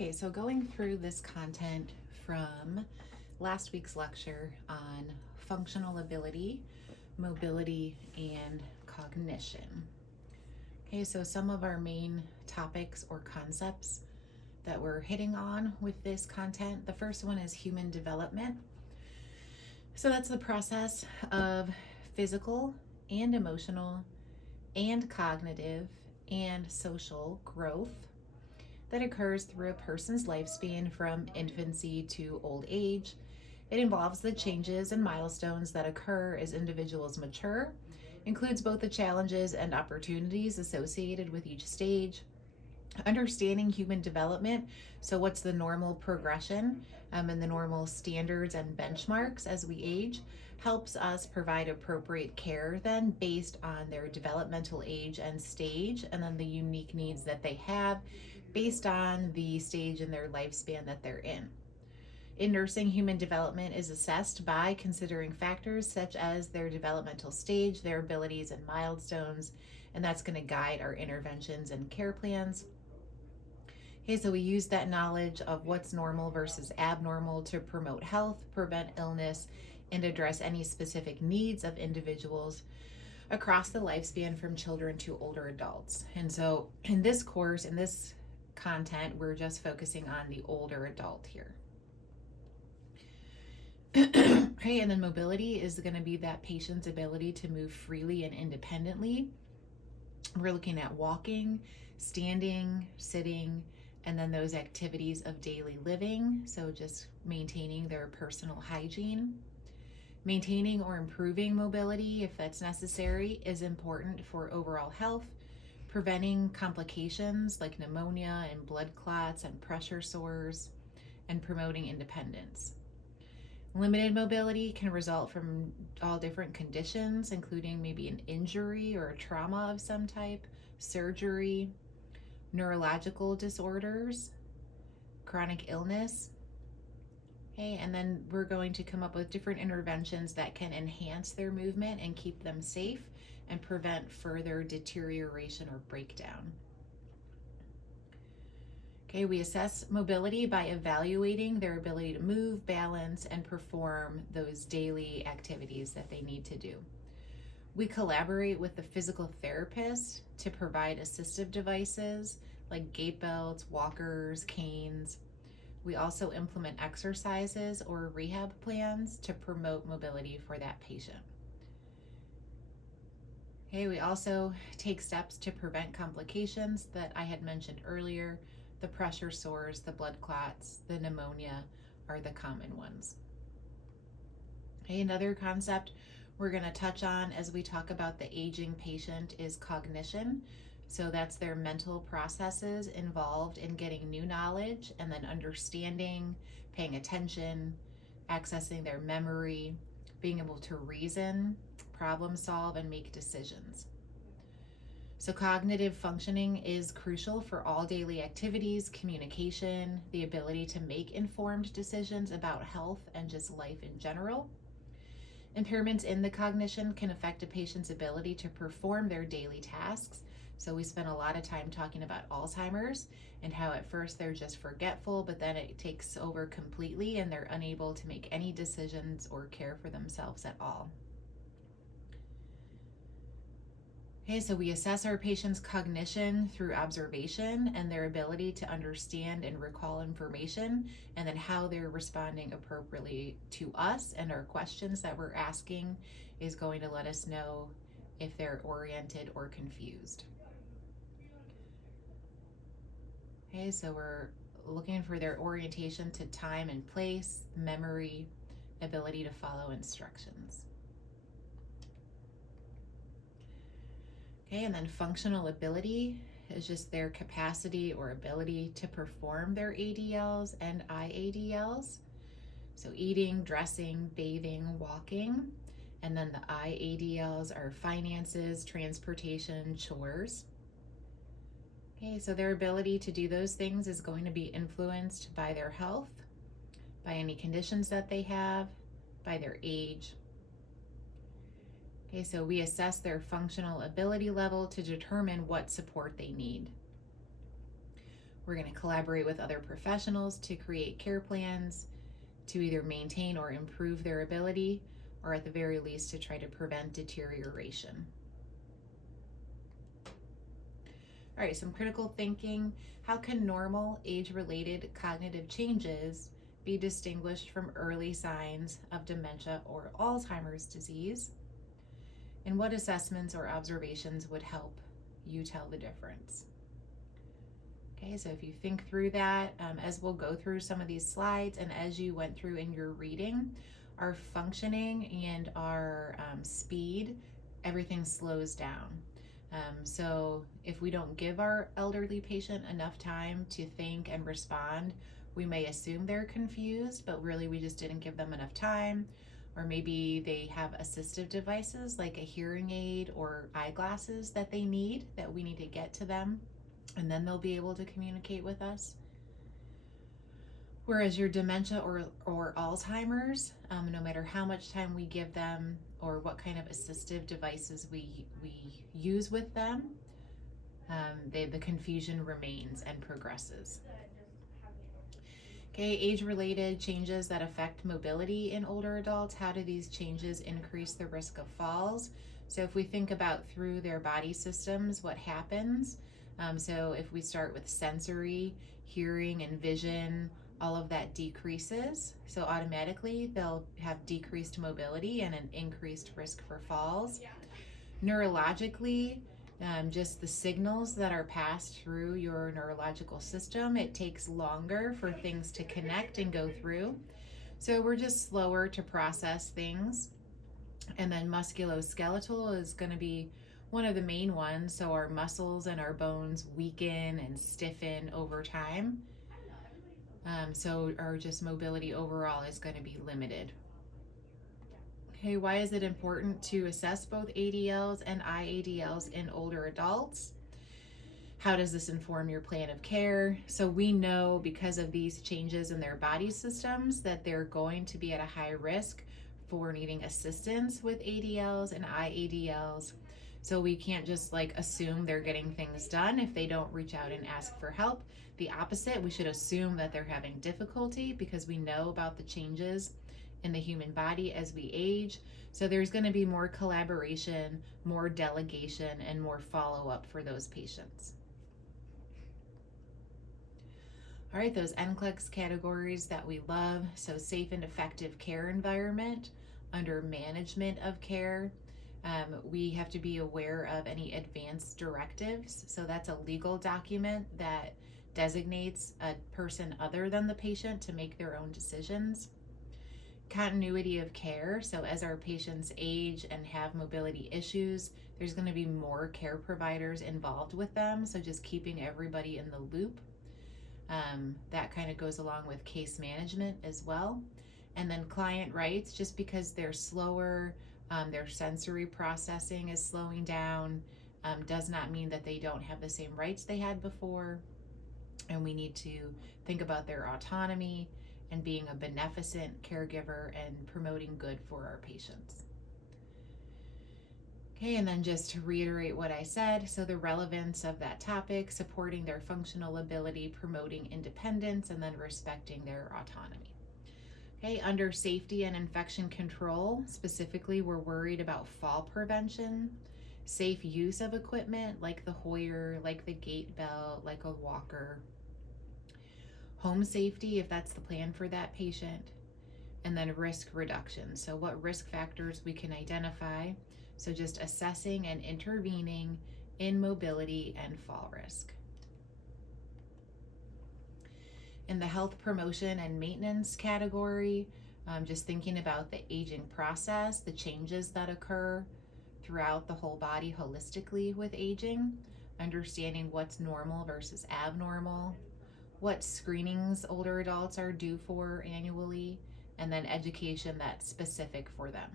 Okay, so going through this content from last week's lecture on functional ability, mobility, and cognition. Okay, so some of our main topics or concepts that we're hitting on with this content. The first one is human development. So that's the process of physical and emotional and cognitive and social growth that occurs through a person's lifespan from infancy to old age. It involves the changes and milestones that occur as individuals mature, includes both the challenges and opportunities associated with each stage. Understanding human development, so what's the normal progression and the normal standards and benchmarks as we age, helps us provide appropriate care then based on their developmental age and stage, and then the unique needs that they have based on the stage in their lifespan that they're in. In nursing, human development is assessed by considering factors such as their developmental stage, their abilities and milestones, and that's going to guide our interventions and care plans. Okay, so we use that knowledge of what's normal versus abnormal to promote health, prevent illness, and address any specific needs of individuals across the lifespan from children to older adults. And so in this course, in this content, we're just focusing on the older adult here. Okay, and then mobility is going to be that patient's ability to move freely and independently. We're looking at walking, standing, sitting, and then those activities of daily living. So just maintaining their personal hygiene. Maintaining or improving mobility, if that's necessary, is important for overall health. Preventing complications like pneumonia and blood clots and pressure sores, and promoting independence. Limited mobility can result from all different conditions, including maybe an injury or a trauma of some type, surgery, neurological disorders, chronic illness. Okay, and then we're going to come up with different interventions that can enhance their movement and keep them safe and prevent further deterioration or breakdown. Okay, we assess mobility by evaluating their ability to move, balance, and perform those daily activities that they need to do. We collaborate with the physical therapist to provide assistive devices like gait belts, walkers, canes. We also implement exercises or rehab plans to promote mobility for that patient. Okay, we also take steps to prevent complications that I had mentioned earlier. The pressure sores, the blood clots, the pneumonia are the common ones. Okay, another concept we're going to touch on as we talk about the aging patient is cognition. So that's their mental processes involved in getting new knowledge and then understanding, paying attention, accessing their memory, being able to reason, problem solve, and make decisions. So cognitive functioning is crucial for all daily activities, communication, the ability to make informed decisions about health and just life in general. Impairments in the cognition can affect a patient's ability to perform their daily tasks. So we spent a lot of time talking about Alzheimer's and how at first they're just forgetful, but then it takes over completely and they're unable to make any decisions or care for themselves at all. Okay, so we assess our patient's cognition through observation and their ability to understand and recall information, and then how they're responding appropriately to us and our questions that we're asking is going to let us know if they're oriented or confused. Okay, so we're looking for their orientation to time and place, memory, ability to follow instructions. Okay, and then functional ability is just their capacity or ability to perform their ADLs and IADLs. So eating, dressing, bathing, walking. And then the IADLs are finances, transportation, chores. Okay, so their ability to do those things is going to be influenced by their health, by any conditions that they have, by their age. Okay, so we assess their functional ability level to determine what support they need. We're going to collaborate with other professionals to create care plans to either maintain or improve their ability, or at the very least to try to prevent deterioration. All right, some critical thinking. How can normal age-related cognitive changes be distinguished from early signs of dementia or Alzheimer's disease? And what assessments or observations would help you tell the difference? Okay, so if you think through that, as we'll go through some of these slides and as you went through in your reading, our functioning and our speed, everything slows down. So if we don't give our elderly patient enough time to think and respond, we may assume they're confused, but really we just didn't give them enough time. Or maybe they have assistive devices like a hearing aid or eyeglasses that they need, that we need to get to them, and then they'll be able to communicate with us. Whereas your dementia or Alzheimer's, no matter how much time we give them or what kind of assistive devices we use with them, the confusion remains and progresses. Okay, age-related changes that affect mobility in older adults. How do these changes increase the risk of falls? So if we think about through their body systems, what happens? So if we start with sensory, hearing and vision, all of that decreases. So automatically they'll have decreased mobility and an increased risk for falls. Neurologically, just the signals that are passed through your neurological system, it takes longer for things to connect and go through. So we're just slower to process things. And then musculoskeletal is going to be one of the main ones. So our muscles and our bones weaken and stiffen over time. So our just mobility overall is going to be limited. Okay, why is it important to assess both ADLs and IADLs in older adults? How does this inform your plan of care? So we know because of these changes in their body systems that they're going to be at a high risk for needing assistance with ADLs and IADLs. So we can't just assume they're getting things done if they don't reach out and ask for help. The opposite, we should assume that they're having difficulty because we know about the changes in the human body as we age. So there's going to be more collaboration, more delegation, and more follow-up for those patients. All right, those NCLEX categories that we love. So safe and effective care environment. Under management of care, we have to be aware of any advance directives. So that's a legal document that designates a person other than the patient to make their own decisions. Continuity of care. So as our patients age and have mobility issues, there's going to be more care providers involved with them. So just keeping everybody in the loop. That kind of goes along with case management as well. And then client rights, just because they're slower, their sensory processing is slowing down, does not mean that they don't have the same rights they had before. And we need to think about their autonomy and being a beneficent caregiver and promoting good for our patients. Okay, and then just to reiterate what I said, so the relevance of that topic, supporting their functional ability, promoting independence, and then respecting their autonomy. Okay, under safety and infection control, specifically, we're worried about fall prevention, safe use of equipment like the Hoyer, like the gait belt, like a walker, home safety if that's the plan for that patient, and then risk reduction. So what risk factors we can identify. So just assessing and intervening in mobility and fall risk. In the health promotion and maintenance category, just thinking about the aging process, the changes that occur throughout the whole body holistically with aging, understanding what's normal versus abnormal, what screenings older adults are due for annually, and then education that's specific for them.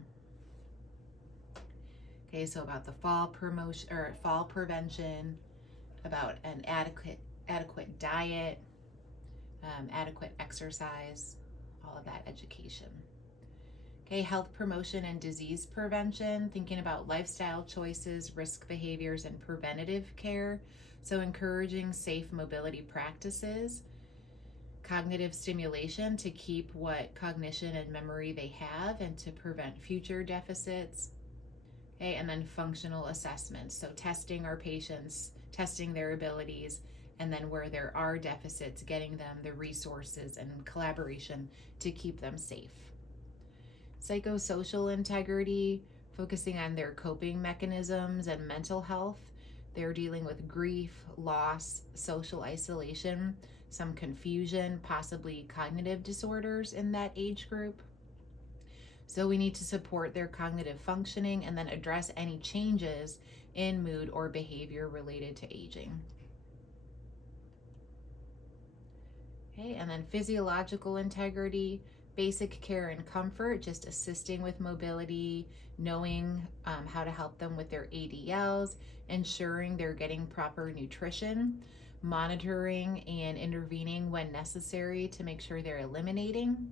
Okay, so about the fall promotion or fall prevention, about an adequate diet, adequate exercise, all of that education. Okay, health promotion and disease prevention, thinking about lifestyle choices, risk behaviors, and preventative care. So encouraging safe mobility practices, cognitive stimulation to keep what cognition and memory they have and to prevent future deficits. Okay, and then functional assessments. So testing our patients, testing their abilities, and then where there are deficits, getting them the resources and collaboration to keep them safe. Psychosocial integrity, focusing on their coping mechanisms and mental health. They're dealing with grief, loss, social isolation, some confusion, possibly cognitive disorders in that age group. So we need to support their cognitive functioning and then address any changes in mood or behavior related to aging. Okay, and then physiological integrity, basic care and comfort, just assisting with mobility, knowing how to help them with their ADLs, ensuring they're getting proper nutrition, monitoring and intervening when necessary to make sure they're eliminating.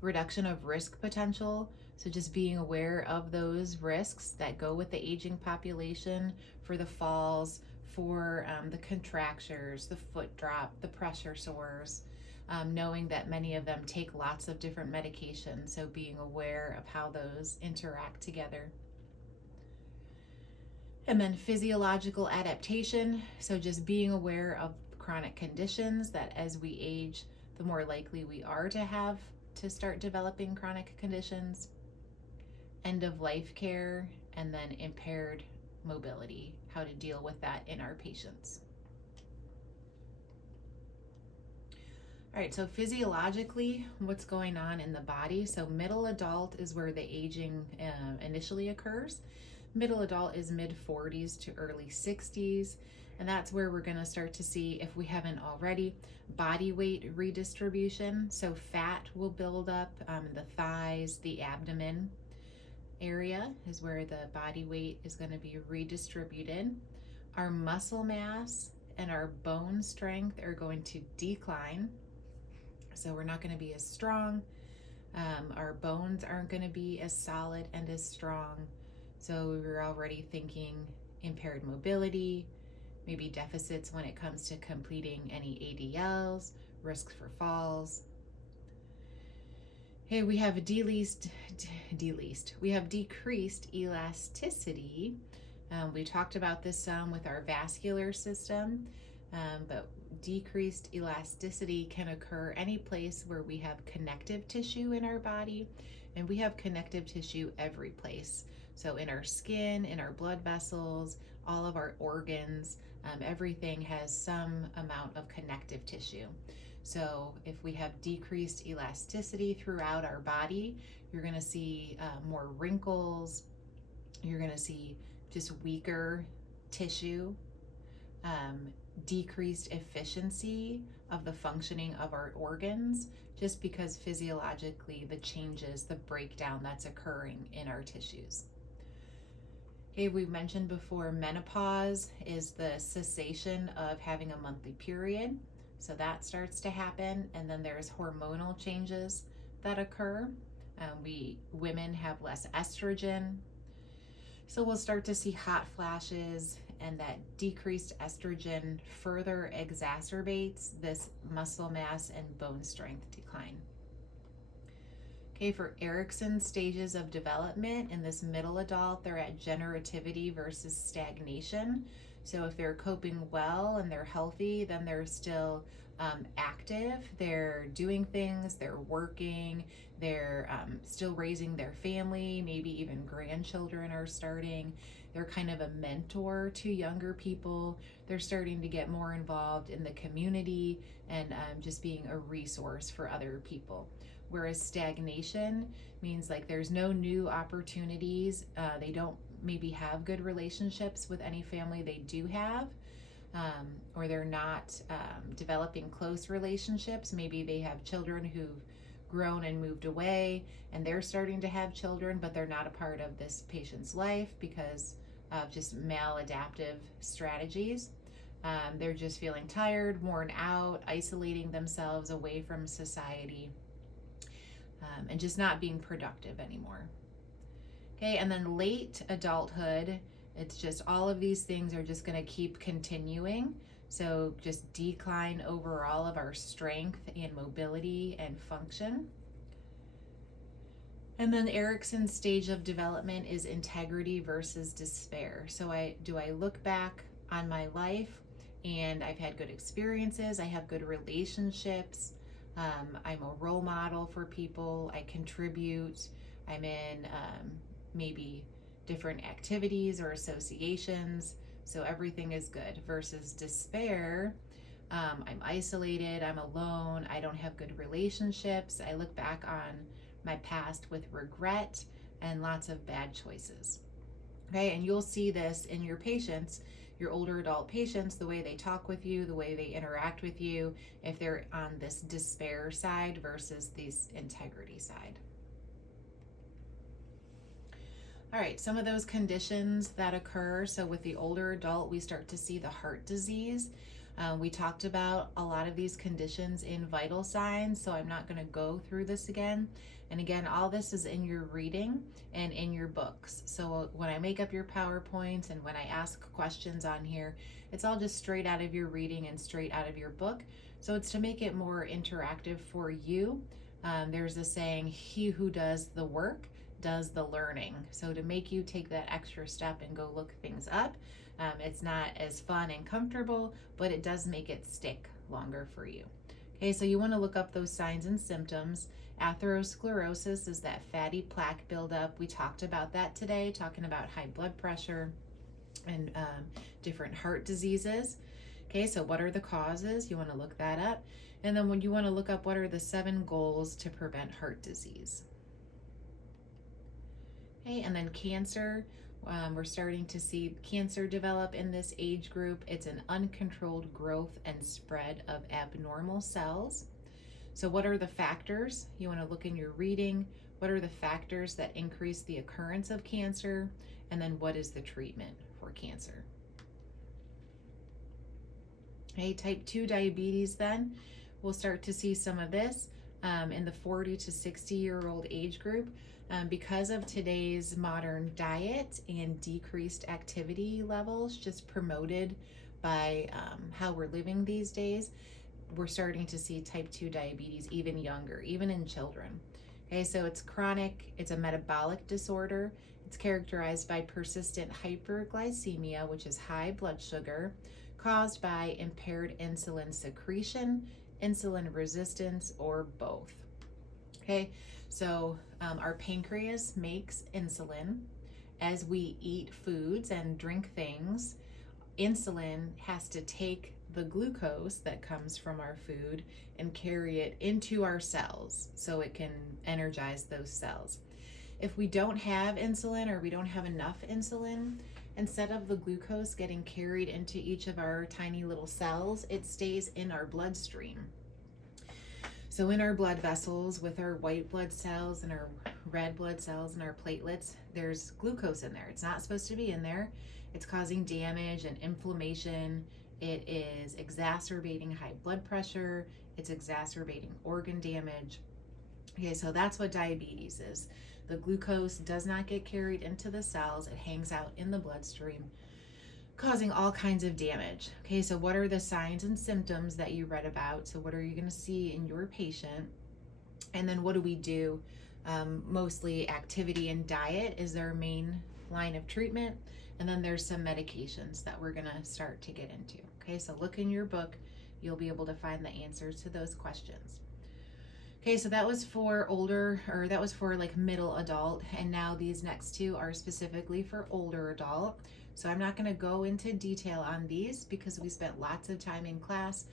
Reduction of risk potential, so just being aware of those risks that go with the aging population for the falls, for the contractures, the foot drop, the pressure sores, knowing that many of them take lots of different medications, so being aware of how those interact together. And then physiological adaptation, so just being aware of chronic conditions that as we age, the more likely we are to start developing chronic conditions. End of life care, and then impaired mobility, how to deal with that in our patients. All right, so physiologically, what's going on in the body? So middle adult is where the aging initially occurs. Middle adult is mid 40s to early 60s, and that's where we're going to start to see, if we haven't already, body weight redistribution. So fat will build up in the thighs, the abdomen area is where the body weight is going to be redistributed. Our muscle mass and our bone strength are going to decline. So we're not going to be as strong. Our bones aren't going to be as solid and as strong. So we're already thinking impaired mobility, maybe deficits when it comes to completing any ADLs, risks for falls. Hey, we have decreased elasticity. We talked about this some with our vascular system, but decreased elasticity can occur any place where we have connective tissue in our body, and we have connective tissue every place. So in our skin, in our blood vessels, all of our organs, everything has some amount of connective tissue. So if we have decreased elasticity throughout our body, you're going to see more wrinkles, you're going to see just weaker tissue, decreased efficiency of the functioning of our organs, just because physiologically the changes, the breakdown that's occurring in our tissues. Okay, we've mentioned before, menopause is the cessation of having a monthly period. So that starts to happen, and then there's hormonal changes that occur. Women have less estrogen. So we'll start to see hot flashes, and that decreased estrogen further exacerbates this muscle mass and bone strength decline. Okay, for Erikson's stages of development in this middle adult, they're at generativity versus stagnation. So if they're coping well and they're healthy, then they're still active, they're doing things, they're working, they're still raising their family, maybe even grandchildren are starting. They're kind of a mentor to younger people. They're starting to get more involved in the community and just being a resource for other people. Whereas stagnation means like there's no new opportunities. They don't maybe have good relationships with any family they do have, or they're not developing close relationships. Maybe they have children who've grown and moved away, and they're starting to have children, but they're not a part of this patient's life because of just maladaptive strategies. They're just feeling tired, worn out, isolating themselves away from society, and just not being productive anymore. Okay, and then late adulthood It's just all of these things are just going to keep continuing. So just decline overall of our strength and mobility and function. And then Erikson's stage of development is integrity versus despair. So I look back on my life and I've had good experiences, I have good relationships, I'm a role model for people, I contribute, I'm in maybe different activities or associations, so everything is good. Versus despair, I'm isolated, I'm alone, I don't have good relationships, I look back on my past with regret and lots of bad choices. Okay, and you'll see this in your patients, your older adult patients, the way they talk with you, the way they interact with you, if they're on this despair side versus this integrity side. All right, some of those conditions that occur. So with the older adult, we start to see the heart disease. We talked about a lot of these conditions in vital signs, so I'm not going to go through this again. And again, all this is in your reading and in your books. So when I make up your PowerPoints and when I ask questions on here, it's all just straight out of your reading and straight out of your book. So it's to make it more interactive for you. There's a saying, he who does the work does the learning. So to make you take that extra step and go look things up, it's not as fun and comfortable, but it does make it stick longer for you. Okay, so you want to look up those signs and symptoms. Atherosclerosis is that fatty plaque buildup. We talked about that today, talking about high blood pressure and different heart diseases. Okay, so what are the causes? You want to look that up. And then when you want to look up what are the 7 goals to prevent heart disease. Okay, and then cancer. We're starting to see cancer develop in this age group. It's an uncontrolled growth and spread of abnormal cells. So what are the factors? You want to look in your reading. What are the factors that increase the occurrence of cancer? And then what is the treatment for cancer? Okay, type 2 diabetes then. We'll start to see some of this in the 40 to 60-year-old age group. Because of today's modern diet and decreased activity levels just promoted by how we're living these days, we're starting to see type 2 diabetes even younger, even in children. Okay, so it's chronic, it's a metabolic disorder. It's characterized by persistent hyperglycemia, which is high blood sugar, caused by impaired insulin secretion, insulin resistance, or both. Okay, so our pancreas makes insulin. As we eat foods and drink things, insulin has to take the glucose that comes from our food and carry it into our cells so it can energize those cells. If we don't have insulin or we don't have enough insulin, instead of the glucose getting carried into each of our tiny little cells, it stays in our bloodstream. So in our blood vessels, with our white blood cells and our red blood cells and our platelets, there's glucose in there. It's not supposed to be in there. It's causing damage and inflammation. It is exacerbating high blood pressure. It's exacerbating organ damage. Okay, so that's what diabetes is. The glucose does not get carried into the cells. It hangs out in the bloodstream, causing all kinds of damage. Okay, so what are the signs and symptoms that you read about? So what are you going to see in your patient? And then what do we do? Mostly activity and diet is their main line of treatment. And then there's some medications that we're going to start to get into. Okay, so look in your book. You'll be able to find the answers to those questions. Okay, so that was for like middle adult. And now these next two are specifically for older adult. So I'm not going to go into detail on these because we spent lots of time in class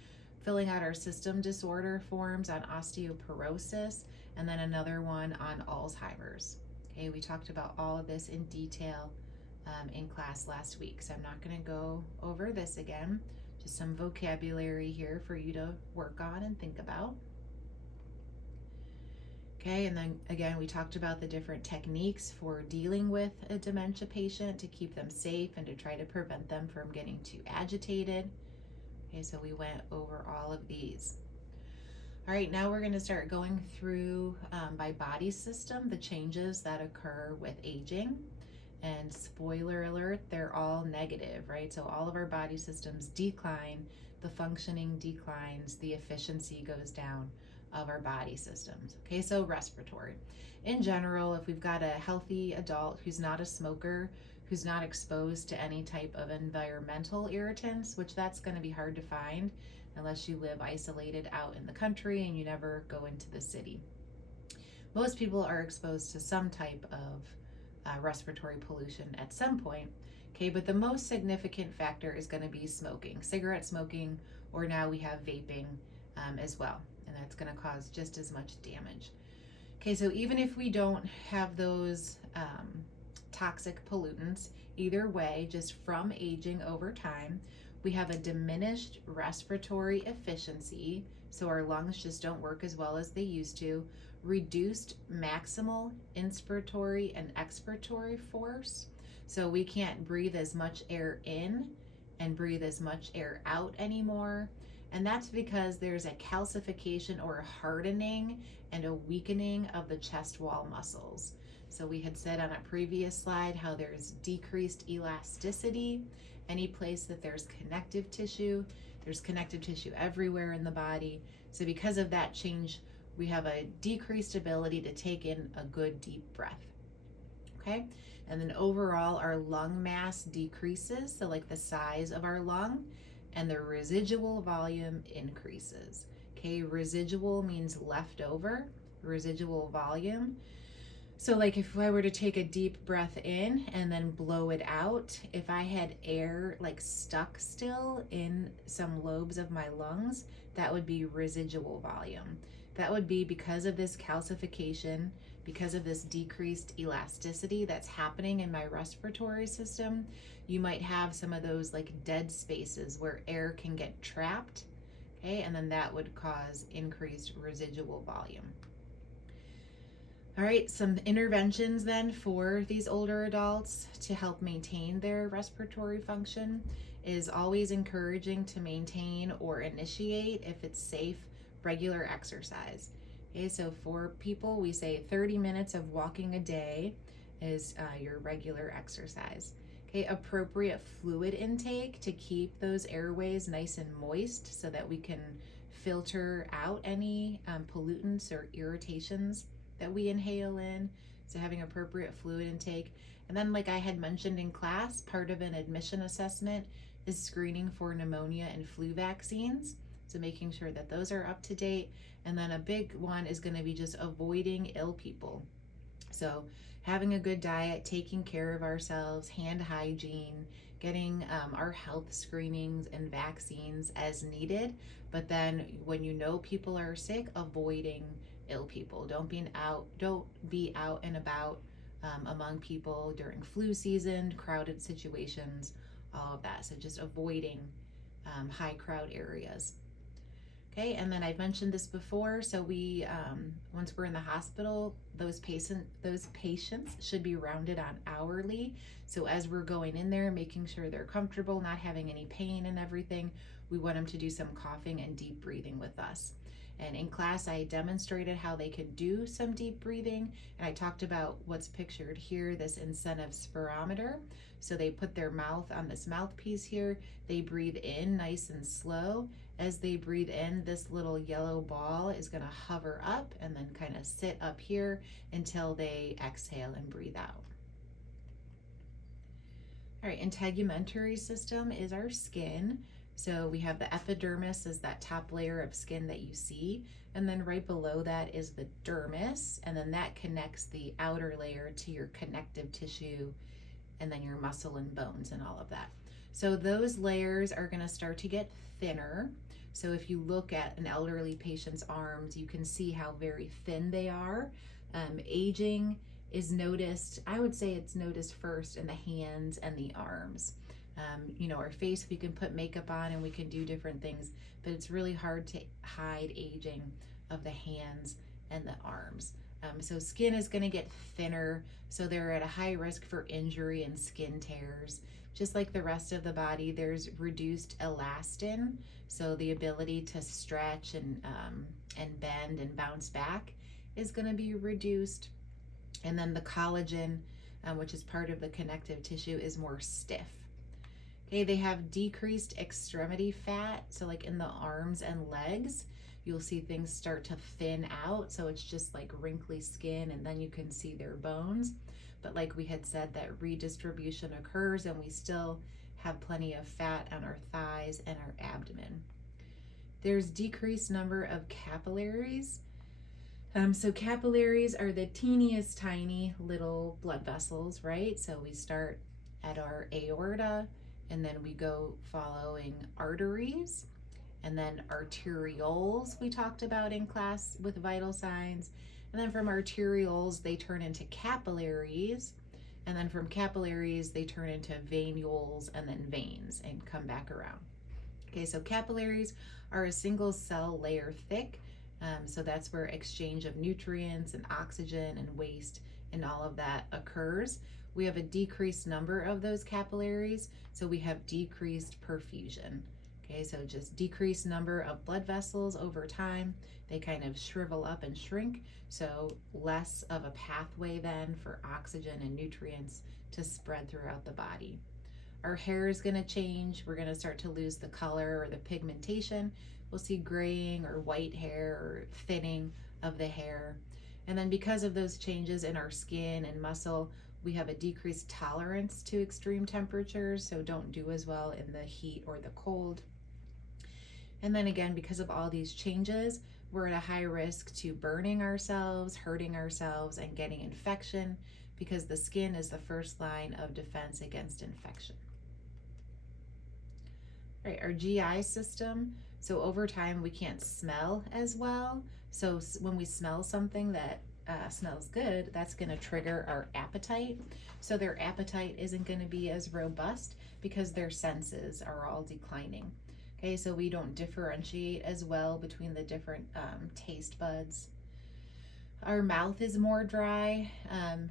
filling out our system disorder forms on osteoporosis and then another one on Alzheimer's. Okay, we talked about all of this in detail in class last week. So I'm not going to go over this again. Just some vocabulary here for you to work on and think about. Okay, and then again, we talked about the different techniques for dealing with a dementia patient to keep them safe and to try to prevent them from getting too agitated. Okay, so we went over all of these. All right, now we're going to start going through by body system the changes that occur with aging. And spoiler alert, they're all negative, right? So all of our body systems decline, the functioning declines, the efficiency goes down of our body systems. Okay, so respiratory. In general, if we've got a healthy adult who's not a smoker, who's not exposed to any type of environmental irritants, which that's going to be hard to find unless you live isolated out in the country and you never go into the city. Most people are exposed to some type of respiratory pollution at some point. Okay, but the most significant factor is going to be smoking, cigarette smoking, or now we have vaping as well, and that's going to cause just as much damage. Okay, so even if we don't have those toxic pollutants, either way, just from aging over time, we have a diminished respiratory efficiency, so our lungs just don't work as well as they used to, reduced maximal inspiratory and expiratory force, so we can't breathe as much air in and breathe as much air out anymore. And that's because there's a calcification or a hardening and a weakening of the chest wall muscles. So we had said on a previous slide how there's decreased elasticity. Any place that there's connective tissue everywhere in the body. So because of that change, we have a decreased ability to take in a good deep breath. Okay, and then overall our lung mass decreases, so like the size of our lung, and the residual volume increases. Okay, residual means leftover, residual volume. So like if I were to take a deep breath in and then blow it out, if I had air like stuck still in some lobes of my lungs, that would be residual volume. That would be because of this calcification, because of this decreased elasticity that's happening in my respiratory system. You might have some of those like dead spaces where air can get trapped, okay, and then that would cause increased residual volume. All right, some interventions then for these older adults to help maintain their respiratory function is always encouraging to maintain or initiate, if it's safe, regular exercise. Okay, so for people, we say 30 minutes of walking a day is your regular exercise. Okay, appropriate fluid intake to keep those airways nice and moist so that we can filter out any pollutants or irritations that we inhale in. So having appropriate fluid intake. And then like I had mentioned in class, part of an admission assessment is screening for pneumonia and flu vaccines. So making sure that those are up to date. And then a big one is going to be just avoiding ill people. So having a good diet, taking care of ourselves, hand hygiene, getting our health screenings and vaccines as needed. But then when you know people are sick, avoiding ill people. Don't be out and about among people during flu season, crowded situations, all of that. So just avoiding high crowd areas. Okay, and then I've mentioned this before, so we once we're in the hospital, those patients should be rounded on hourly. So as we're going in there, making sure they're comfortable, not having any pain and everything, we want them to do some coughing and deep breathing with us. And in class, I demonstrated how they could do some deep breathing, and I talked about what's pictured here, this incentive spirometer. So they put their mouth on this mouthpiece here, they breathe in nice and slow. As they breathe in, this little yellow ball is gonna hover up and then kind of sit up here until they exhale and breathe out. All right, integumentary system is our skin. So we have the epidermis is that top layer of skin that you see, and then right below that is the dermis, and then that connects the outer layer to your connective tissue and then your muscle and bones and all of that. So those layers are going to start to get thinner. So if you look at an elderly patient's arms, you can see how very thin they are. Aging is noticed, I would say it's noticed first in the hands and the arms. Our face, we can put makeup on and we can do different things, but it's really hard to hide aging of the hands and the arms. So skin is going to get thinner, so they're at a high risk for injury and skin tears. Just like the rest of the body, there's reduced elastin, so the ability to stretch and bend and bounce back is going to be reduced. And then the collagen, which is part of the connective tissue, is more stiff. Okay, they have decreased extremity fat. So like in the arms and legs, you'll see things start to thin out. So it's just like wrinkly skin, and then you can see their bones. But like we had said, that redistribution occurs and we still have plenty of fat on our thighs and our abdomen. There's decreased number of capillaries. So capillaries are the teeniest tiny little blood vessels, right? So we start at our aorta, and then we go following arteries, and then arterioles we talked about in class with vital signs. And then from arterioles, they turn into capillaries. And then from capillaries, they turn into venules and then veins and come back around. Okay, so capillaries are a single cell layer thick. So that's where exchange of nutrients and oxygen and waste and all of that occurs. We have a decreased number of those capillaries, so we have decreased perfusion. Okay, so just decreased number of blood vessels over time. They kind of shrivel up and shrink, so less of a pathway then for oxygen and nutrients to spread throughout the body. Our hair is going to change. We're going to start to lose the color or the pigmentation. We'll see graying or white hair or thinning of the hair. And then because of those changes in our skin and muscle, we have a decreased tolerance to extreme temperatures, so don't do as well in the heat or the cold. And then again, because of all these changes, we're at a high risk to burning ourselves, hurting ourselves, and getting infection, because the skin is the first line of defense against infection. All right, our GI system. So over time, we can't smell as well. So when we smell something that smells good, that's going to trigger our appetite. So their appetite isn't going to be as robust because their senses are all declining. Okay, so we don't differentiate as well between the different taste buds. Our mouth is more dry,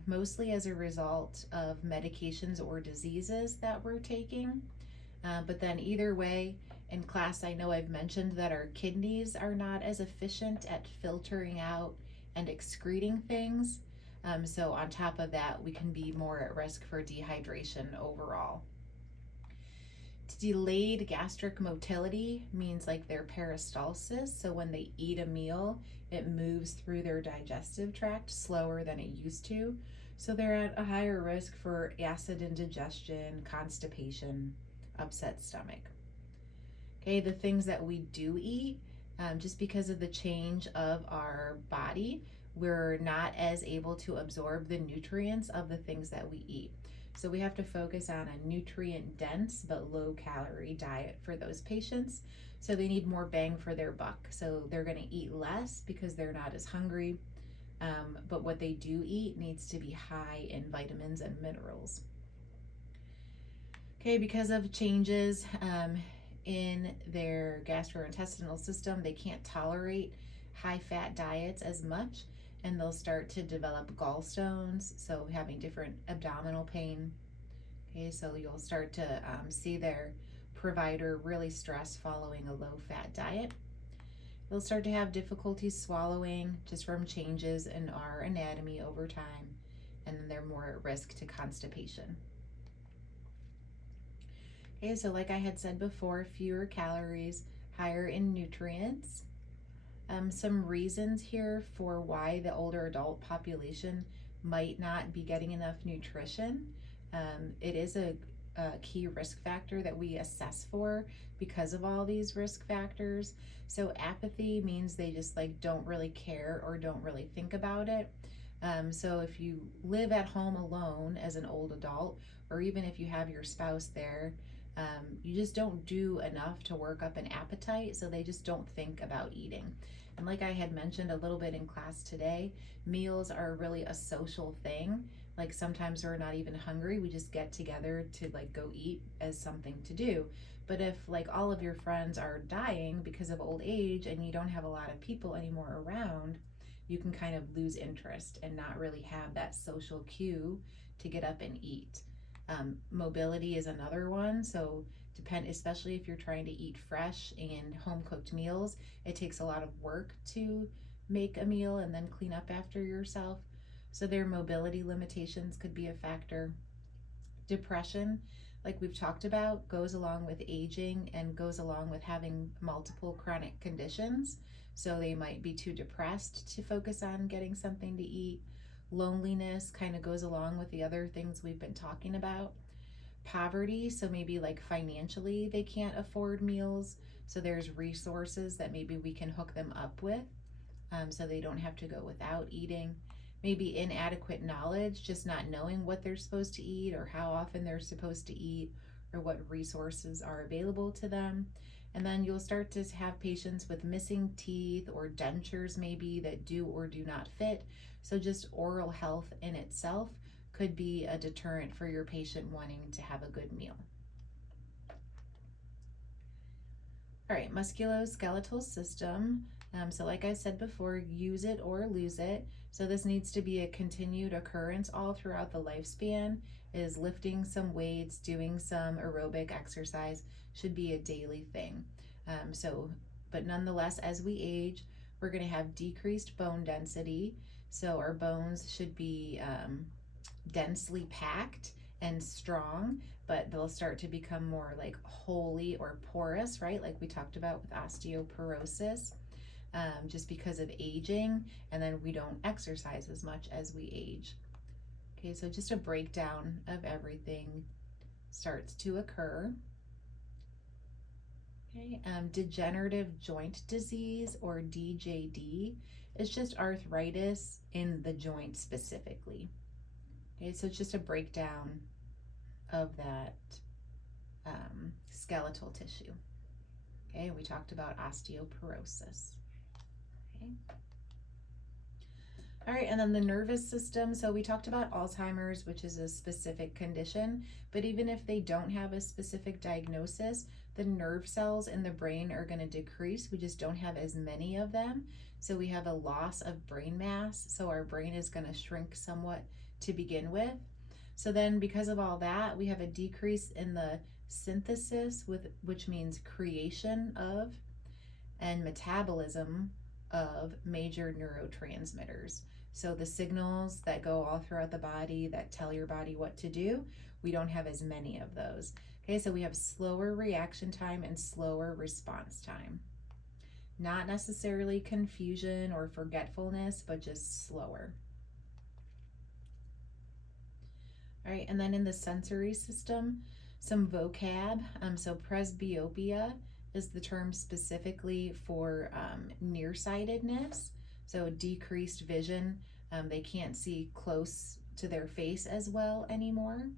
mostly as a result of medications or diseases that we're taking. But then either way, in class, I know I've mentioned that our kidneys are not as efficient at filtering out and excreting things. So on top of that, we can be more at risk for dehydration overall. Delayed gastric motility means like their peristalsis. So when they eat a meal, it moves through their digestive tract slower than it used to. So they're at a higher risk for acid indigestion, constipation, upset stomach. Okay, the things that we do eat, just because of the change of our body, we're not as able to absorb the nutrients of the things that we eat. So we have to focus on a nutrient dense but low calorie diet for those patients. So they need more bang for their buck. So they're going to eat less because they're not as hungry. But what they do eat needs to be high in vitamins and minerals. Okay, because of changes in their gastrointestinal system, they can't tolerate high fat diets as much, and they'll start to develop gallstones, so having different abdominal pain. Okay, so you'll start to see their provider really stress following a low fat diet. They'll start to have difficulty swallowing just from changes in our anatomy over time, and then they're more at risk to constipation. Okay, so like I had said before, fewer calories, higher in nutrients. Some reasons here for why the older adult population might not be getting enough nutrition. It is a key risk factor that we assess for because of all these risk factors. So apathy means they just like don't really care or don't really think about it. So if you live at home alone as an old adult, or even if you have your spouse there, you just don't do enough to work up an appetite, so they just don't think about eating. And like I had mentioned a little bit in class today, meals are really a social thing. Like sometimes we're not even hungry, we just get together to like go eat as something to do. But if like all of your friends are dying because of old age and you don't have a lot of people anymore around, you can kind of lose interest and not really have that social cue to get up and eat. Mobility is another one. So especially if you're trying to eat fresh and home cooked meals, it takes a lot of work to make a meal and then clean up after yourself. So their mobility limitations could be a factor. Depression, like we've talked about, goes along with aging and goes along with having multiple chronic conditions. So they might be too depressed to focus on getting something to eat. Loneliness kind of goes along with the other things we've been talking about. Poverty, so maybe like financially they can't afford meals. So there's resources that maybe we can hook them up with, so they don't have to go without eating. Maybe inadequate knowledge, just not knowing what they're supposed to eat or how often they're supposed to eat or what resources are available to them. And then you'll start to have patients with missing teeth or dentures maybe that do or do not fit. So just oral health in itself could be a deterrent for your patient wanting to have a good meal. All right, musculoskeletal system. So like I said before, use it or lose it. So this needs to be a continued occurrence all throughout the lifespan. Is lifting some weights, doing some aerobic exercise should be a daily thing. But nonetheless, as we age, we're going to have decreased bone density. So our bones should be densely packed and strong, but they'll start to become more like holey or porous, right? Like we talked about with osteoporosis, just because of aging, and then we don't exercise as much as we age. Okay, so just a breakdown of everything starts to occur. Okay, degenerative joint disease, or DJD, is just arthritis in the joint specifically. Okay, so it's just a breakdown of that skeletal tissue. Okay, we talked about osteoporosis. Okay. All right, and then the nervous system. So we talked about Alzheimer's, which is a specific condition, but even if they don't have a specific diagnosis, the nerve cells in the brain are going to decrease. We just don't have as many of them. So we have a loss of brain mass. So our brain is going to shrink somewhat to begin with. So then because of all that, we have a decrease in the synthesis, which means creation of, and metabolism of major neurotransmitters. So the signals that go all throughout the body that tell your body what to do, we don't have as many of those. Okay, so we have slower reaction time and slower response time. Not necessarily confusion or forgetfulness, but just slower. All right, and then in the sensory system, some vocab. So presbyopia is the term specifically for nearsightedness, so decreased vision. They can't see close to their face as well anymore.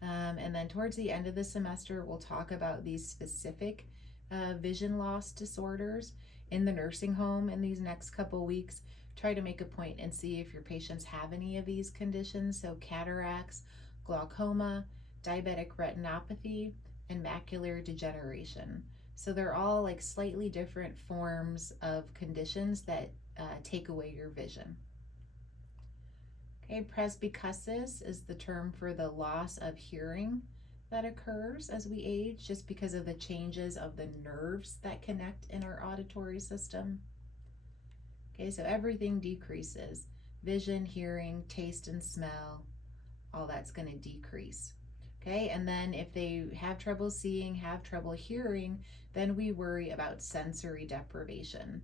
And then towards the end of the semester, we'll talk about these specific vision loss disorders in the nursing home in these next couple weeks. Try to make a point and see if your patients have any of these conditions. So cataracts, glaucoma, diabetic retinopathy, and macular degeneration. So they're all like slightly different forms of conditions that take away your vision. Okay, presbycusis is the term for the loss of hearing that occurs as we age, just because of the changes of the nerves that connect in our auditory system. Okay, so everything decreases. Vision, hearing, taste and smell, all that's going to decrease. Okay, and then if they have trouble seeing, have trouble hearing, then we worry about sensory deprivation.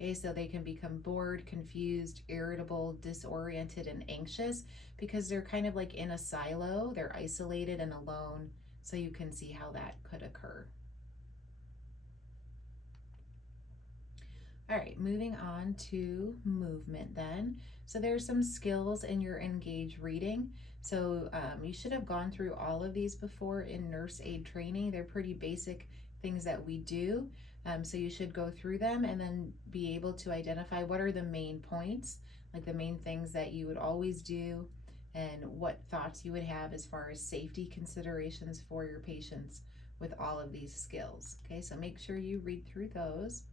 Okay, so they can become bored, confused, irritable, disoriented, and anxious because they're kind of like in a silo. They're isolated and alone, so you can see how that could occur. All right, moving on to movement then. So there's some skills in your Engage reading. So you should have gone through all of these before in nurse aid training. They're pretty basic things that we do. So you should go through them and then be able to identify what are the main points, like the main things that you would always do and what thoughts you would have as far as safety considerations for your patients with all of these skills. Okay, so make sure you read through those.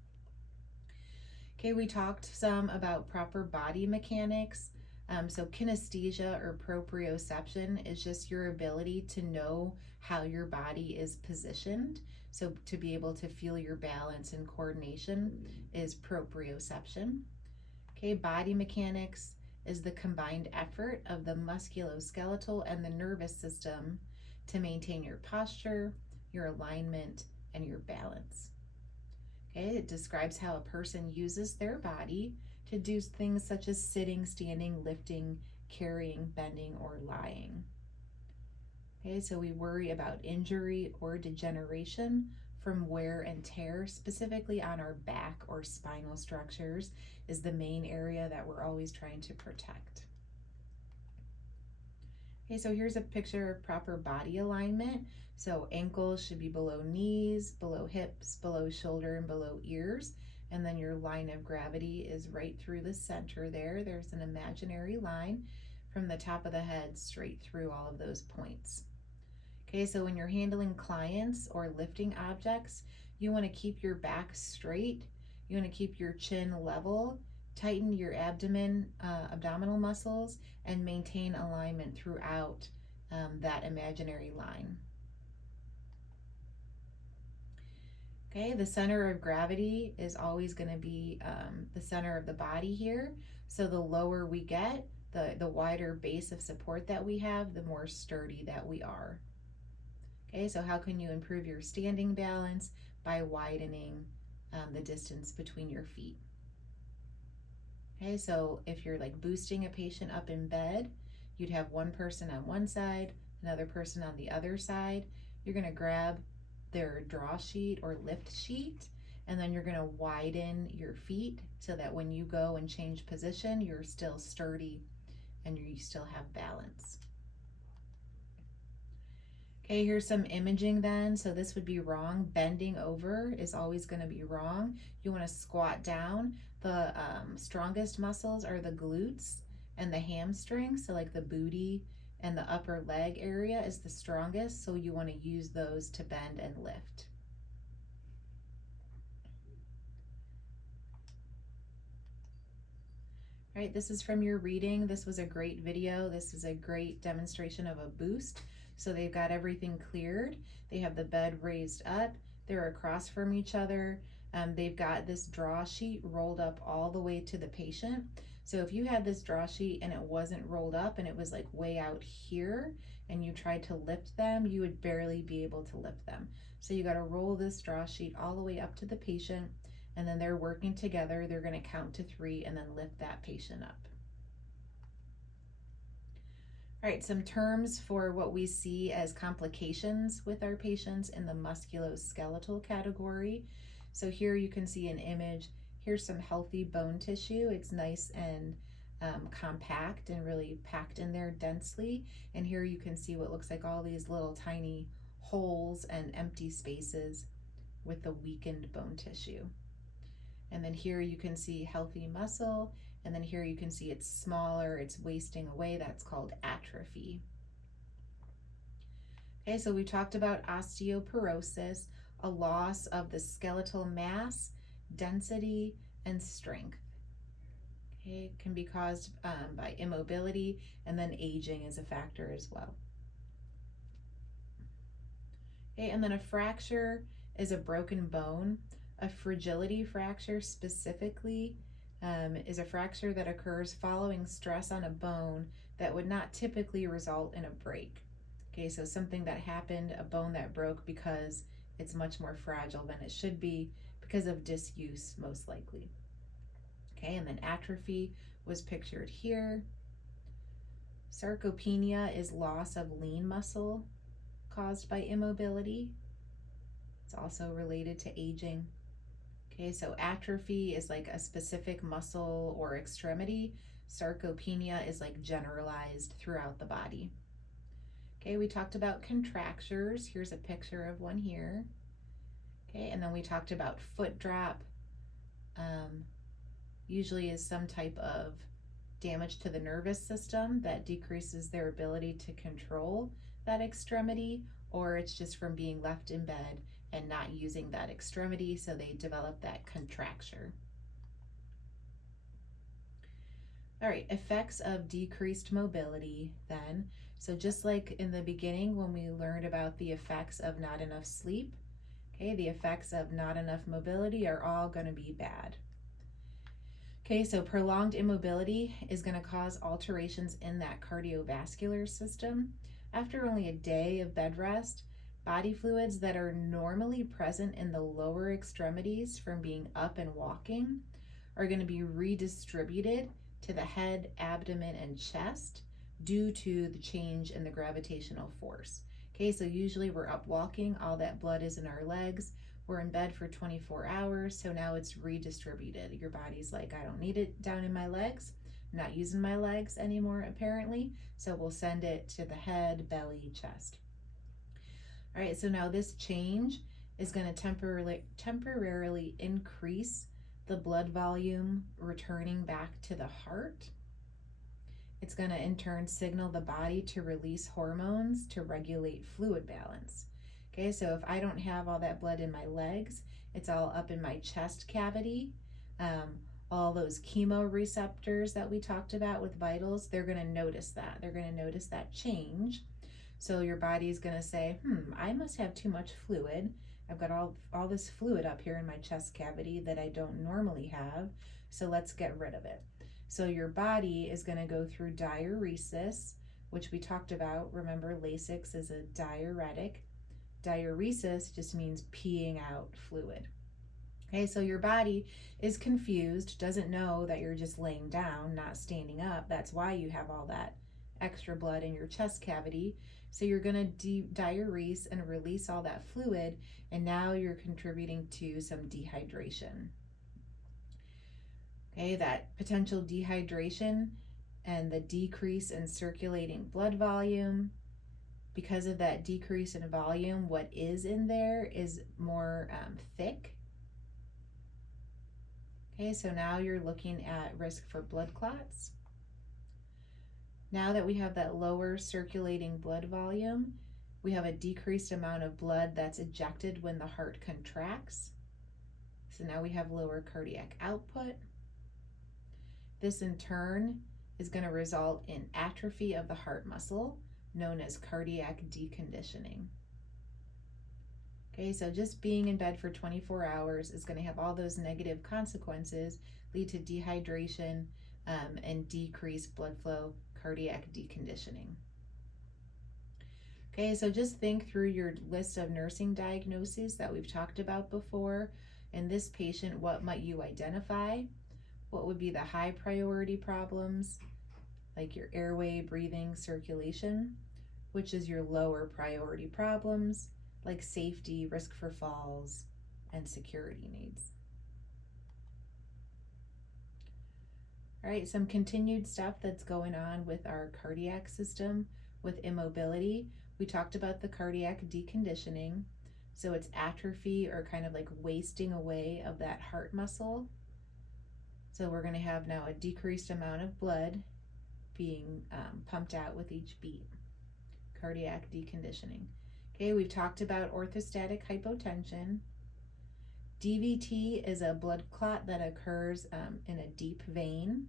Okay, we talked some about proper body mechanics. So kinesthesia or proprioception is just your ability to know how your body is positioned. So to be able to feel your balance and coordination is proprioception. Okay, body mechanics is the combined effort of the musculoskeletal and the nervous system to maintain your posture, your alignment, and your balance. Okay, it describes how a person uses their body to do things such as sitting, standing, lifting, carrying, bending, or lying. Okay, so we worry about injury or degeneration from wear and tear, specifically on our back or spinal structures, is the main area that we're always trying to protect. Okay, so here's a picture of proper body alignment. So ankles should be below knees, below hips, below shoulder, and below ears. And then your line of gravity is right through the center there. There's an imaginary line from the top of the head straight through all of those points. Okay, so when you're handling clients or lifting objects, you want to keep your back straight. You want to keep your chin level, tighten your abdominal muscles, and maintain alignment throughout that imaginary line. Okay, the center of gravity is always going to be the center of the body here. So the lower we get, the wider base of support that we have, the more sturdy that we are. Okay, so how can you improve your standing balance? By widening the distance between your feet. Okay, so if you're like boosting a patient up in bed, you'd have one person on one side, another person on the other side. You're gonna grab their draw sheet or lift sheet, and then you're gonna widen your feet so that when you go and change position, you're still sturdy and you still have balance. Okay, here's some imaging then. So this would be wrong. Bending over is always going to be wrong. You want to squat down. The strongest muscles are the glutes and the hamstrings. So like the booty and the upper leg area is the strongest. So you want to use those to bend and lift. All right, this is from your reading. This was a great video. This is a great demonstration of a boost. So they've got everything cleared. They have the bed raised up. They're across from each other. They've got this draw sheet rolled up all the way to the patient. So if you had this draw sheet and it wasn't rolled up and it was like way out here and you tried to lift them, you would barely be able to lift them. So you got to roll this draw sheet all the way up to the patient, and then they're working together. They're going to count to 3 and then lift that patient up. All right, some terms for what we see as complications with our patients in the musculoskeletal category. So here you can see an image. Here's some healthy bone tissue. It's nice and compact and really packed in there densely. And here you can see what looks like all these little tiny holes and empty spaces with the weakened bone tissue. And then here you can see healthy muscle. And then here you can see it's smaller, it's wasting away. That's called atrophy. Okay, so we talked about osteoporosis, a loss of the skeletal mass, density, and strength. Okay, it can be caused by immobility, and then aging is a factor as well. Okay, and then a fracture is a broken bone. A fragility fracture specifically is a fracture that occurs following stress on a bone that would not typically result in a break. Okay, so something that happened, a bone that broke because it's much more fragile than it should be because of disuse, most likely. Okay, and then atrophy was pictured here. Sarcopenia is loss of lean muscle caused by immobility. It's also related to aging. Okay, so atrophy is like a specific muscle or extremity. Sarcopenia is like generalized throughout the body. Okay, we talked about contractures. Here's a picture of one here. Okay, and then we talked about foot drop. Usually is some type of damage to the nervous system that decreases their ability to control that extremity, or it's just from being left in bed and not using that extremity, so they develop that contracture. All right, effects of decreased mobility then. So just like in the beginning when we learned about the effects of not enough sleep, okay, the effects of not enough mobility are all going to be bad. Okay, so prolonged immobility is going to cause alterations in that cardiovascular system. After only a day of bed rest, body fluids that are normally present in the lower extremities from being up and walking are going to be redistributed to the head, abdomen, and chest due to the change in the gravitational force. Okay, so usually we're up walking, all that blood is in our legs. We're in bed for 24 hours, so now it's redistributed. Your body's like, I don't need it down in my legs. I'm not using my legs anymore, apparently, so we'll send it to the head, belly, chest. All right, so now this change is going to temporarily increase the blood volume returning back to the heart. It's going to in turn signal the body to release hormones to regulate fluid balance. Okay, so if I don't have all that blood in my legs, it's all up in my chest cavity. All those chemoreceptors that we talked about with vitals, they're going to notice that. They're going to notice that change. So your body is going to say, I must have too much fluid. I've got all this fluid up here in my chest cavity that I don't normally have, so let's get rid of it. So your body is going to go through diuresis, which we talked about. Remember, Lasix is a diuretic. Diuresis just means peeing out fluid. Okay, so your body is confused, doesn't know that you're just laying down, not standing up. That's why you have all that extra blood in your chest cavity. So you're going to diurese and release all that fluid, and now you're contributing to some dehydration. Okay, that potential dehydration and the decrease in circulating blood volume. Because of that decrease in volume, what is in there is more thick. Okay, so now you're looking at risk for blood clots. Now that we have that lower circulating blood volume, we have a decreased amount of blood that's ejected when the heart contracts. So now we have lower cardiac output. This in turn is going to result in atrophy of the heart muscle, known as cardiac deconditioning. Okay, so just being in bed for 24 hours is going to have all those negative consequences, lead to dehydration and decreased blood flow, cardiac deconditioning. Okay, so just think through your list of nursing diagnoses that we've talked about before. In this patient, what might you identify? What would be the high priority problems, like your airway, breathing, circulation? Which is your lower priority problems, like safety, risk for falls, and security needs. All right, some continued stuff that's going on with our cardiac system with immobility. We talked about the cardiac deconditioning. So it's atrophy or kind of like wasting away of that heart muscle. So we're going to have now a decreased amount of blood being pumped out with each beat. Cardiac deconditioning. Okay, we've talked about orthostatic hypotension. DVT is a blood clot that occurs in a deep vein.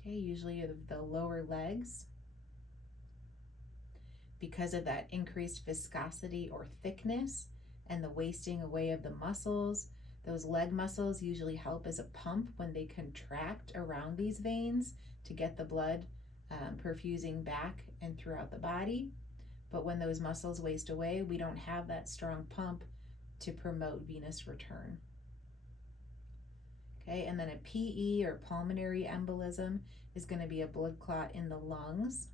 Okay, usually the lower legs. Because of that increased viscosity or thickness and the wasting away of the muscles, those leg muscles usually help as a pump when they contract around these veins to get the blood perfusing back and throughout the body. But when those muscles waste away, we don't have that strong pump to promote venous return. Okay, and then a PE or pulmonary embolism is going to be a blood clot in the lungs.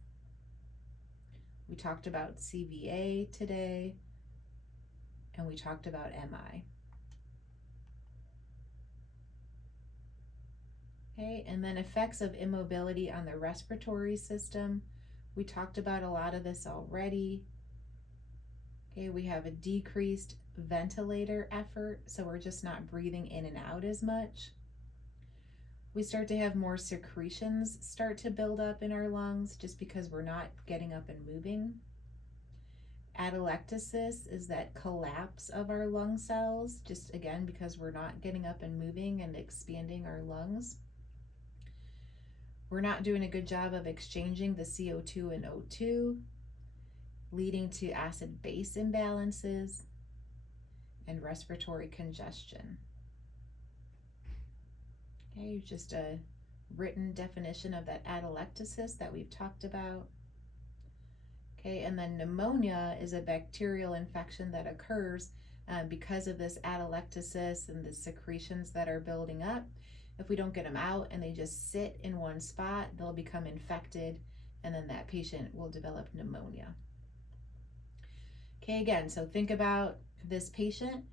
We talked about CVA today, and we talked about MI. Okay, and then effects of immobility on the respiratory system. We talked about a lot of this already. Okay, we have a decreased ventilator effort, so we're just not breathing in and out as much. We start to have more secretions start to build up in our lungs just because we're not getting up and moving. Atelectasis is that collapse of our lung cells, just again because we're not getting up and moving and expanding our lungs. We're not doing a good job of exchanging the CO2 and O2, leading to acid-base imbalances and respiratory congestion. Okay, just a written definition of that atelectasis that we've talked about. Okay, and then pneumonia is a bacterial infection that occurs because of this atelectasis and the secretions that are building up. If we don't get them out and they just sit in one spot, they'll become infected, and then that patient will develop pneumonia. Okay, again, so think about this patient,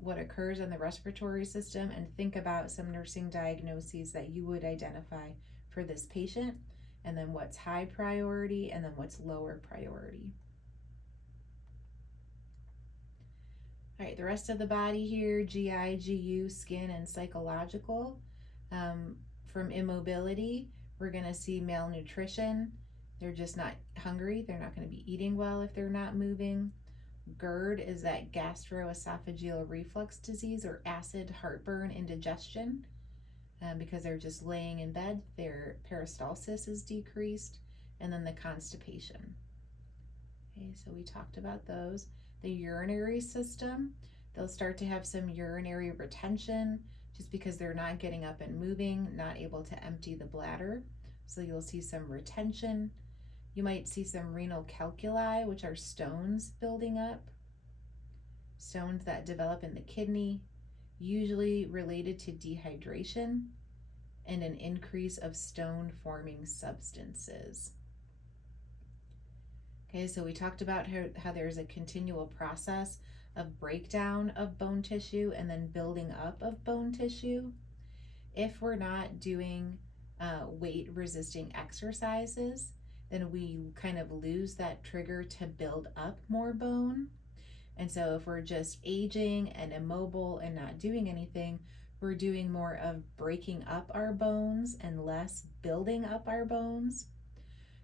what occurs in the respiratory system, and think about some nursing diagnoses that you would identify for this patient, and then what's high priority and then what's lower priority. All right, the rest of the body here, GI, GU, skin, and psychological. From immobility, we're going to see malnutrition. They're just not hungry. They're not going to be eating well if they're not moving. GERD is that gastroesophageal reflux disease, or acid heartburn, indigestion. Because they're just laying in bed, their peristalsis is decreased, and then the constipation. Okay, so we talked about those. The urinary system, they'll start to have some urinary retention just because they're not getting up and moving, not able to empty the bladder. So you'll see some retention. You might see some renal calculi, which are stones building up, stones that develop in the kidney, usually related to dehydration and an increase of stone-forming substances. Okay, so we talked about how there's a continual process of breakdown of bone tissue and then building up of bone tissue. If we're not doing weight resisting exercises, then we kind of lose that trigger to build up more bone. And so if we're just aging and immobile and not doing anything, we're doing more of breaking up our bones and less building up our bones.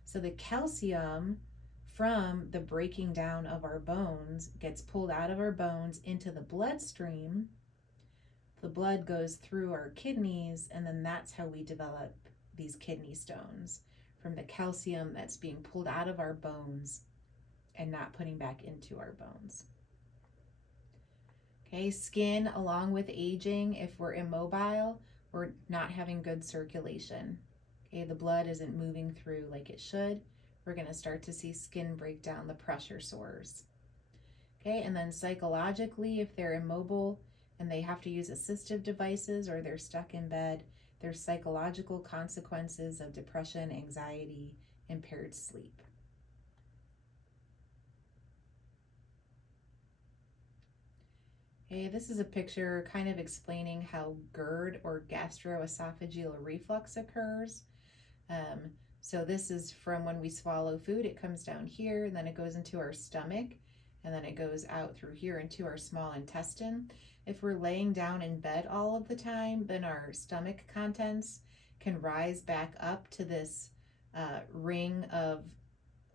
So the calcium from the breaking down of our bones gets pulled out of our bones into the bloodstream. The blood goes through our kidneys, and then that's how we develop these kidney stones, from the calcium that's being pulled out of our bones and not putting back into our bones. Okay, skin, along with aging, if we're immobile, we're not having good circulation. Okay, the blood isn't moving through like it should. We're going to start to see skin break down, the pressure sores. Okay, and then psychologically, if they're immobile and they have to use assistive devices or they're stuck in bed, there's psychological consequences of depression, anxiety, impaired sleep. Okay, this is a picture kind of explaining how GERD, or gastroesophageal reflux, occurs. So this is from when we swallow food. It comes down here, and then it goes into our stomach, and then it goes out through here into our small intestine. If we're laying down in bed all of the time, then our stomach contents can rise back up to this ring of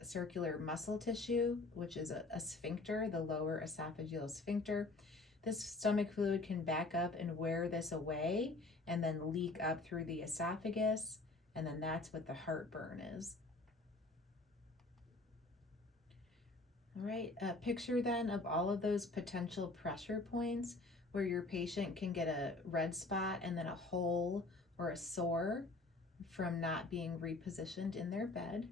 circular muscle tissue, which is a sphincter, the lower esophageal sphincter. This stomach fluid can back up and wear this away and then leak up through the esophagus, and then that's what the heartburn is. All right, a picture then of all of those potential pressure points where your patient can get a red spot and then a hole or a sore from not being repositioned in their bed.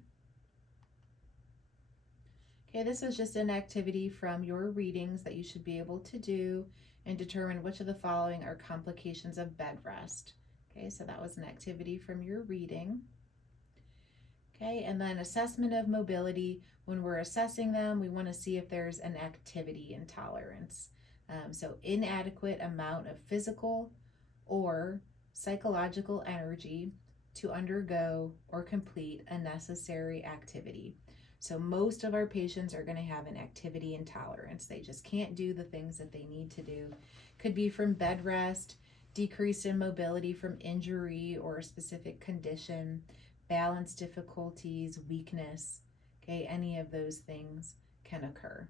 Okay, this is just an activity from your readings that you should be able to do and determine which of the following are complications of bed rest. Okay, so that was an activity from your reading. Okay, and then assessment of mobility. When we're assessing them, we want to see if there's an activity intolerance. So inadequate amount of physical or psychological energy to undergo or complete a necessary activity. So most of our patients are going to have an activity intolerance. They just can't do the things that they need to do. Could be from bed rest, decrease in mobility from injury or a specific condition, balance difficulties, weakness. Okay, any of those things can occur.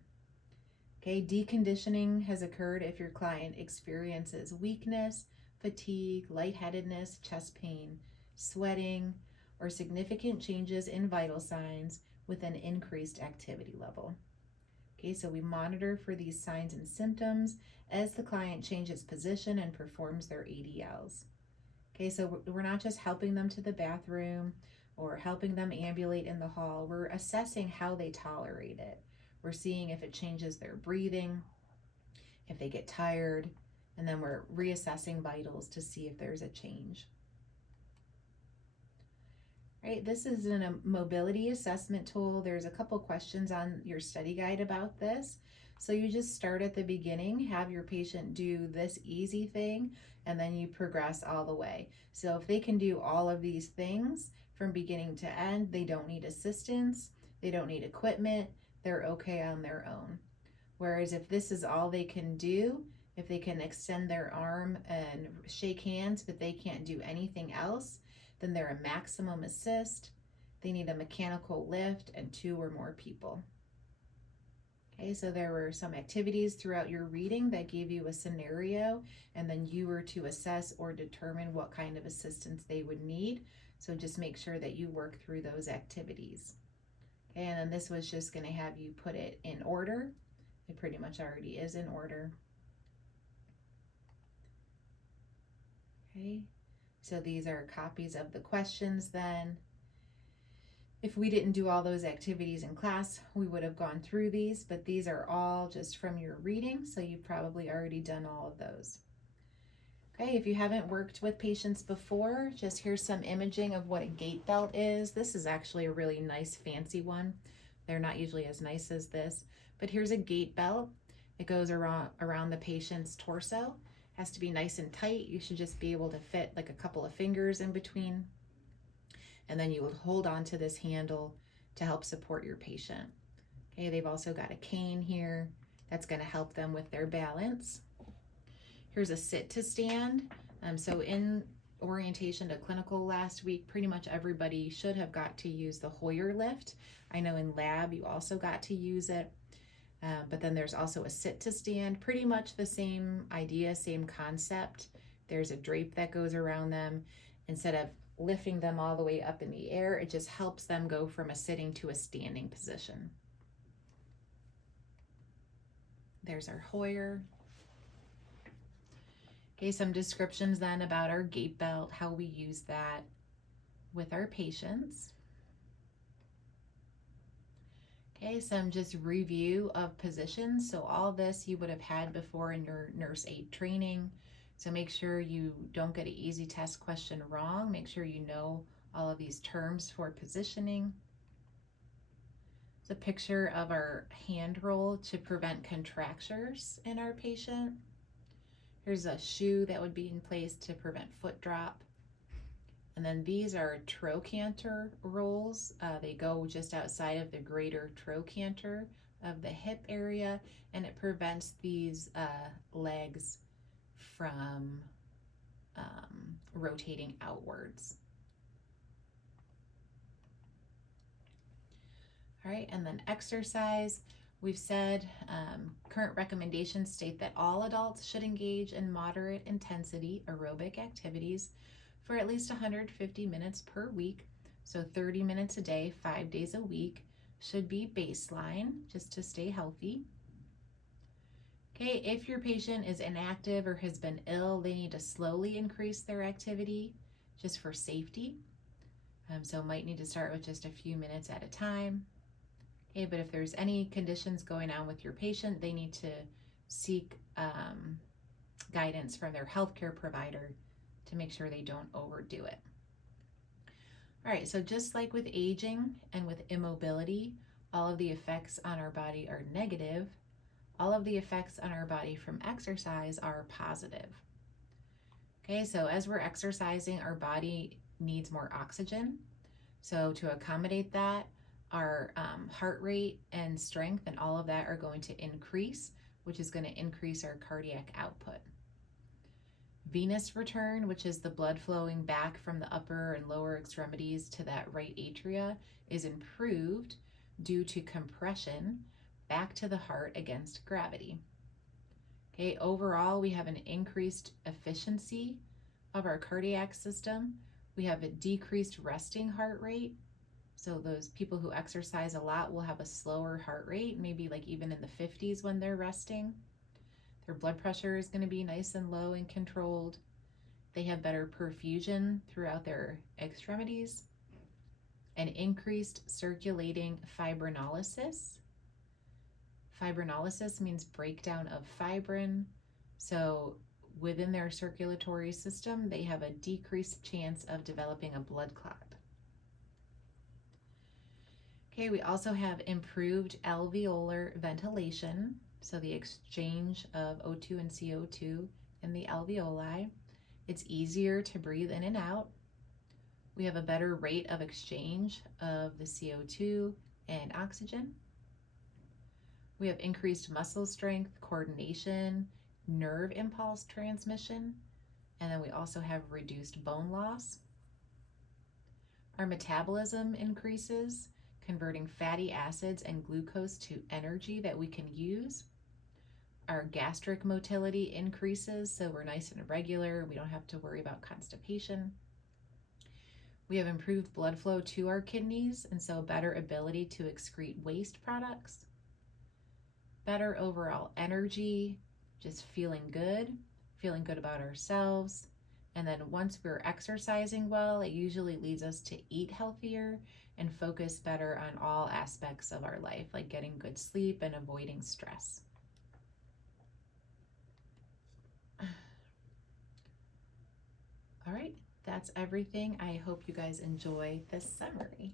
Okay, deconditioning has occurred if your client experiences weakness, fatigue, lightheadedness, chest pain, sweating, or significant changes in vital signs with an increased activity level. Okay, so we monitor for these signs and symptoms as the client changes position and performs their ADLs. Okay, so we're not just helping them to the bathroom or helping them ambulate in the hall. We're assessing how they tolerate it. We're seeing if it changes their breathing, if they get tired, and then we're reassessing vitals to see if there's a change. Right, this is a mobility assessment tool. There's a couple questions on your study guide about this. So you just start at the beginning, have your patient do this easy thing, and then you progress all the way. So if they can do all of these things from beginning to end, they don't need assistance, they don't need equipment, they're okay on their own. Whereas if this is all they can do, if they can extend their arm and shake hands, but they can't do anything else, then they're a maximum assist. They need a mechanical lift and 2 or more people. Okay, so there were some activities throughout your reading that gave you a scenario, and then you were to assess or determine what kind of assistance they would need. So just make sure that you work through those activities. Okay, and then this was just going to have you put it in order. It pretty much already is in order. Okay, so these are copies of the questions then. If we didn't do all those activities in class, we would have gone through these, but these are all just from your reading, so you've probably already done all of those. Okay, if you haven't worked with patients before, just here's some imaging of what a gait belt is. This is actually a really nice fancy one. They're not usually as nice as this, but here's a gait belt. It goes around the patient's torso. It has to be nice and tight. You should just be able to fit like a couple of fingers in between. And then you would hold on to this handle to help support your patient. Okay, they've also got a cane here that's going to help them with their balance. Here's a sit to stand. So in orientation to clinical last week, pretty much everybody should have got to use the Hoyer lift. I know in lab you also got to use it, but then there's also a sit to stand, pretty much the same idea, same concept. There's a drape that goes around them. Instead of lifting them all the way up in the air, it just helps them go from a sitting to a standing position. There's our Hoyer. Okay, some descriptions then about our gait belt, how we use that with our patients. Okay, some just review of positions. So all this you would have had before in your nurse aid training. So make sure you don't get an easy test question wrong. Make sure you know all of these terms for positioning. It's a picture of our hand roll to prevent contractures in our patient. Here's a shoe that would be in place to prevent foot drop. And then these are trochanter rolls. They go just outside of the greater trochanter of the hip area, and it prevents these legs from rotating outwards. All right, and then exercise. We've said current recommendations state that all adults should engage in moderate intensity aerobic activities for at least 150 minutes per week. So 30 minutes a day, 5 days a week should be baseline just to stay healthy. Okay, if your patient is inactive or has been ill, they need to slowly increase their activity just for safety. So might need to start with just a few minutes at a time. Okay, but if there's any conditions going on with your patient, they need to seek guidance from their healthcare provider to make sure they don't overdo it. All right, so just like with aging and with immobility, all of the effects on our body are negative. All of the effects on our body from exercise are positive. Okay, so as we're exercising, our body needs more oxygen. So to accommodate that, our heart rate and strength and all of that are going to increase, which is going to increase our cardiac output. Venous return, which is the blood flowing back from the upper and lower extremities to that right atria, is improved due to compression back to the heart against gravity. Okay, overall, we have an increased efficiency of our cardiac system. We have a decreased resting heart rate. So those people who exercise a lot will have a slower heart rate, maybe like even in the 50s when they're resting. Their blood pressure is going to be nice and low and controlled. They have better perfusion throughout their extremities, and increased circulating fibrinolysis. Fibrinolysis means breakdown of fibrin. So within their circulatory system, they have a decreased chance of developing a blood clot. Okay, we also have improved alveolar ventilation, so the exchange of O2 and CO2 in the alveoli. It's easier to breathe in and out. We have a better rate of exchange of the CO2 and oxygen. We have increased muscle strength, coordination, nerve impulse transmission, and then we also have reduced bone loss. Our metabolism increases, converting fatty acids and glucose to energy that we can use. Our gastric motility increases, so we're nice and regular. We don't have to worry about constipation. We have improved blood flow to our kidneys, and so better ability to excrete waste products. Better overall energy, just feeling good about ourselves. And then once we're exercising well, it usually leads us to eat healthier and focus better on all aspects of our life, like getting good sleep and avoiding stress. All right, that's everything. I hope you guys enjoy this summary.